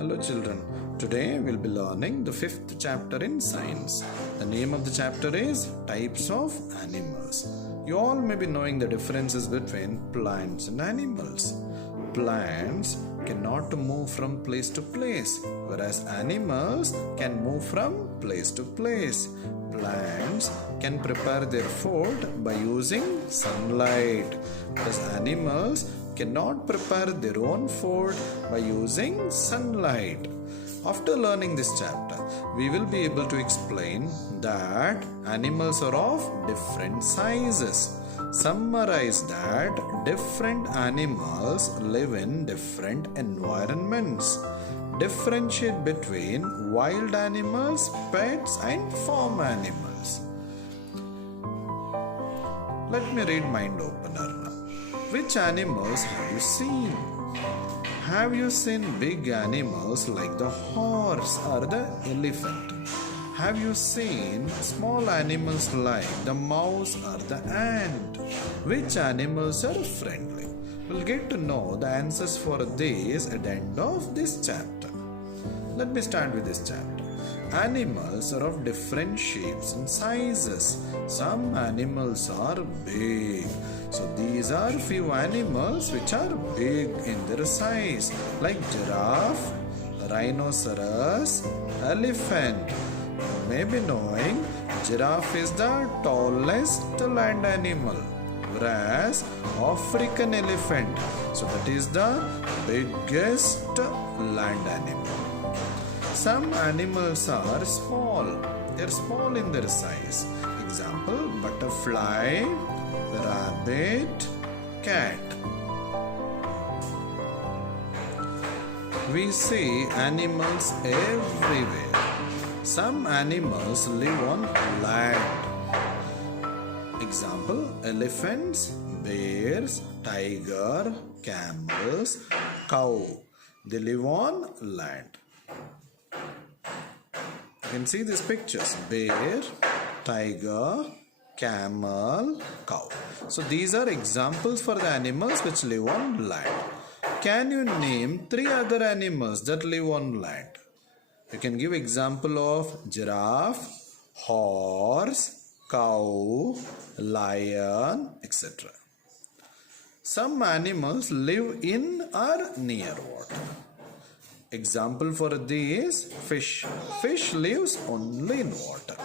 Hello children, today we'll be learning the fifth chapter in science. The name of the chapter is Types of Animals. You all may be knowing the differences between plants and animals. Plants cannot move from place to place, whereas animals can move from place to place. Plants can prepare their food by using sunlight, whereas animals cannot prepare their own food by using sunlight. After learning this chapter, we will be able to explain that animals are of different sizes. Summarize that different animals live in different environments. Differentiate between wild animals, pets, and farm animals. Let me read mind opener now. Which animals have you seen? Have you seen big animals like the horse or the elephant? Have you seen small animals like the mouse or the ant? Which animals are friendly? We'll get to know the answers for these at the end of this chapter. Let me start with this chapter. Animals are of different shapes and sizes. Some animals are big. So these are few animals which are big in their size, like giraffe, rhinoceros, elephant. You may be knowing giraffe is the tallest land animal, whereas African elephant, so that is the biggest land animal. Some animals are small. They are small in their size. Example, butterfly, rabbit, cat. We see animals everywhere. Some animals live on land. Example, elephants, bears, tiger, camels, cow. They live on land. You can see these pictures: bear, tiger, camel, cow. So these are examples for the animals which live on land. Can you name three other animals that live on land? You can give example of giraffe, horse, cow, lion, etc. Some animals live in or near water. Example for these: fish. Fish lives only in water.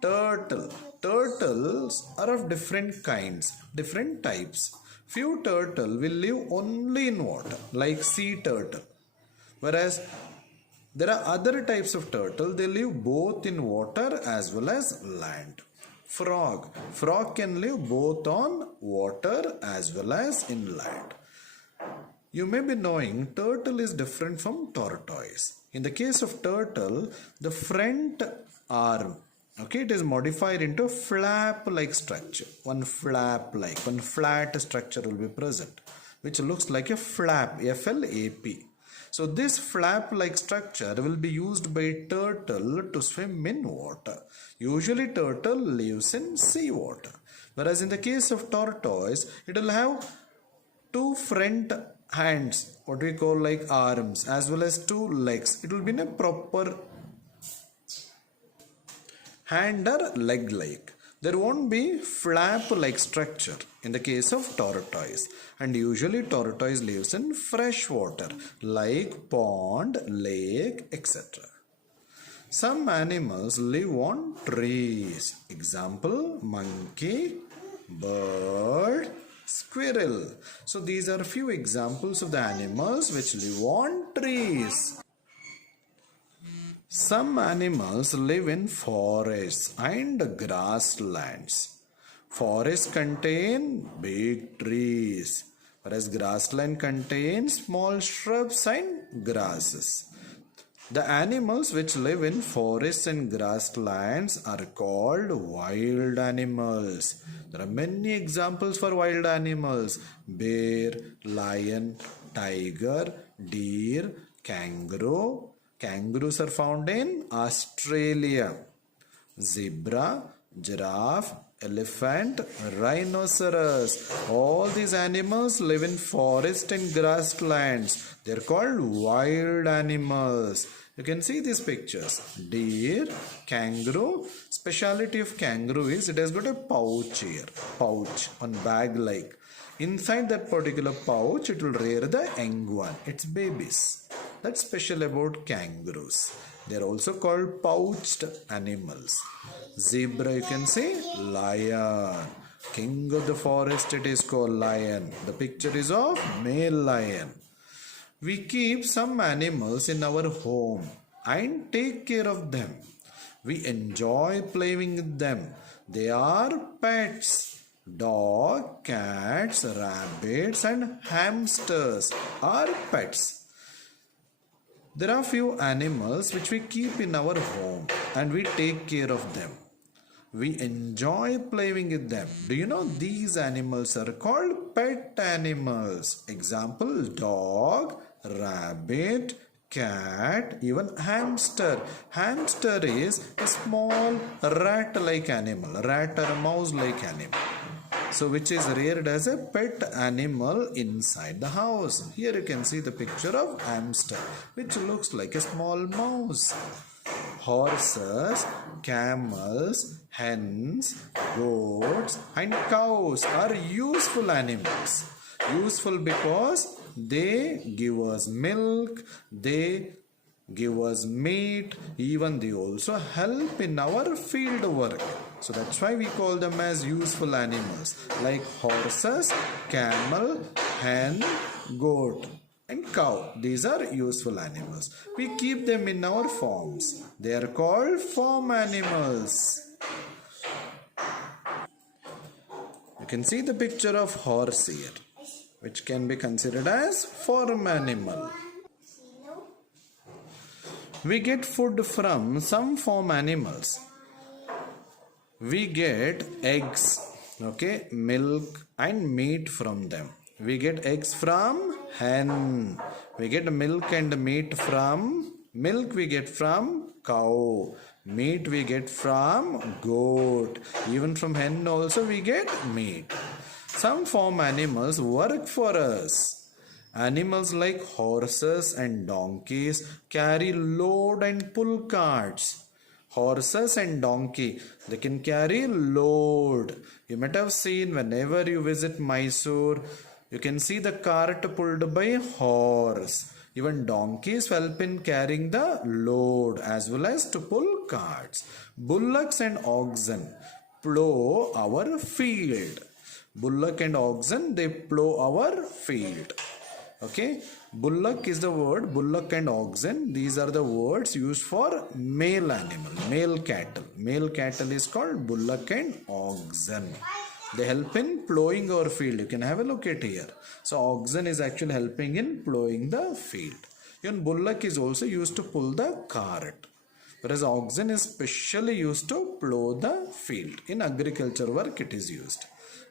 Turtle. Turtles are of different kinds, different types. Few turtle will live only in water, like sea turtle. Whereas there are other types of turtle, they live both in water as well as land. Frog. Frog can live both on water as well as in land. You may be knowing turtle is different from tortoise. In the case of turtle, the front arm, it is modified into a flap-like structure. One flat structure will be present, which looks like a flap, F-L-A-P. So this flap-like structure will be used by turtle to swim in water. Usually turtle lives in seawater. Whereas in the case of tortoise, it will have two front hands, what we call like arms, as well as two legs. It will be in a proper hand or leg like. There won't be flap like structure in the case of tortoise, and usually tortoise lives in fresh water like pond, lake, etc. Some animals live on trees. Example, monkey, bird, squirrel. So these are few examples of the animals which live on trees. Some animals live in forests and grasslands. Forests contain big trees, whereas grassland contains small shrubs and grasses. The animals which live in forests and grasslands are called wild animals. There are many examples for wild animals: bear, lion, tiger, deer, kangaroo. Kangaroos are found in Australia. Zebra, giraffe, elephant, rhinoceros. All these animals live in forest and grasslands. They're called wild animals. You can see these pictures. Deer, kangaroo. Speciality of kangaroo is it has got a pouch here. Pouch on bag like. Inside that particular pouch, it will rear the young one, its babies. That's special about kangaroos. They are also called pouched animals. Zebra, you can say lion. King of the forest, it is called lion. The picture is of male lion. We keep some animals in our home and take care of them. We enjoy playing with them. They are pets. Dog, cats, rabbits and hamsters are pets. There are few animals which we keep in our home and we take care of them. We enjoy playing with them. Do you know these animals are called pet animals? Example, dog, rabbit, cat, even hamster. Hamster is a small rat-like animal, rat or mouse-like animal. So which is reared as a pet animal inside the house. Here you can see the picture of hamster which looks like a small mouse. Horses, camels, hens, goats and cows are useful animals. Useful because they give us milk, they give us meat, even they also help in our field work. So that's why we call them as useful animals like horses, camel, hen, goat and cow. These are useful animals. We keep them in our farms. They are called farm animals. You can see the picture of horse here, which can be considered as farm animal. We get food from some farm animals. We get eggs, okay, milk and meat from them. We get eggs from hen. We get milk and meat from milk. We get from cow. Meat we get from goat. Even from hen also we get meat. Some farm animals work for us. Animals like horses and donkeys carry load and pull carts. Horses and donkey, they can carry load. You might have seen whenever you visit Mysore, you can see the cart pulled by horse. Even donkeys help in carrying the load as well as to pull carts. Bullocks and oxen plow our field. Bullock and oxen, they plow our field. Okay, bullock is the word, bullock and oxen, these are the words used for male animal, male cattle. Male cattle is called bullock and oxen. They help in plowing our field. You can have a look at here. So oxen is actually helping in plowing the field. Even bullock is also used to pull the cart, whereas oxen is specially used to plow the field. In agriculture work it is used.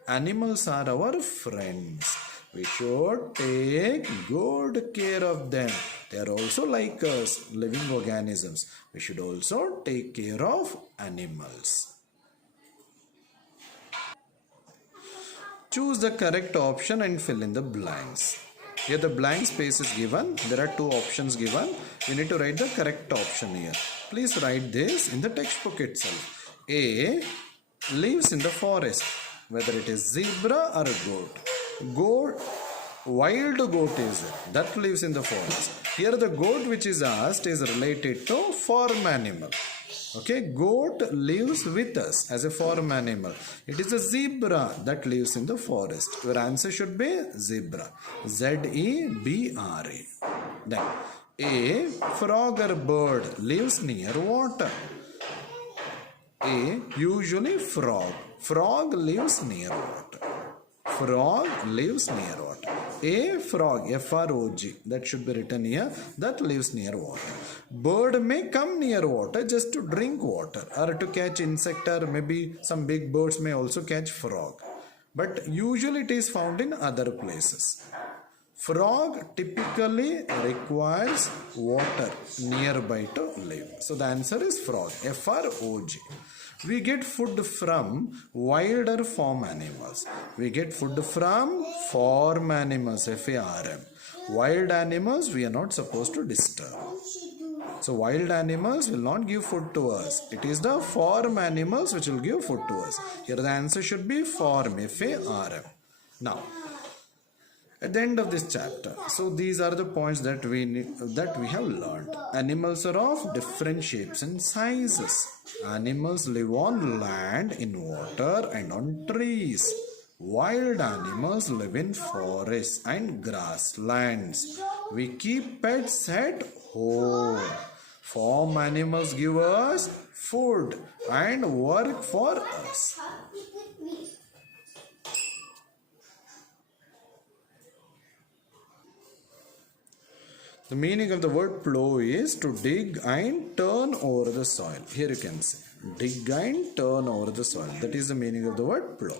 Animals are our friends. We should take good care of them. They are also like us, living organisms. We should also take care of animals. Choose the correct option and fill in the blanks. Here the blank space is given. There are two options given. You need to write the correct option here. Please write this in the textbook itself. A lives in the forest, whether it is zebra or goat. Goat, wild goat is it, that lives in the forest. Here the goat which is asked is related to farm animal. Okay, goat lives with us as a farm animal. It is a zebra that lives in the forest. Your answer should be zebra. Z-E-B-R-A. Then a frog or bird lives near water. A usually frog. Frog lives near water. Frog lives near water. A frog, F-R-O-G, that should be written here, that lives near water. Bird may come near water just to drink water or to catch insect, or maybe some big birds may also catch frog. But usually it is found in other places. Frog typically requires water nearby to live. So the answer is frog. F-R-O-G. We get food from wilder farm animals. We get food from farm animals. F-A-R-M. Wild animals we are not supposed to disturb. So wild animals will not give food to us. It is the farm animals which will give food to us. Here the answer should be farm. F-A-R-M. Now, at the end of this chapter, so these are the points that we have learned. Animals are of different shapes and sizes. Animals live on land, in water, and on trees. Wild animals live in forests and grasslands. We keep pets at home. Farm animals give us food and work for us. The meaning of the word plow is to dig and turn over the soil. Here you can see dig and turn over the soil. That is the meaning of the word plow.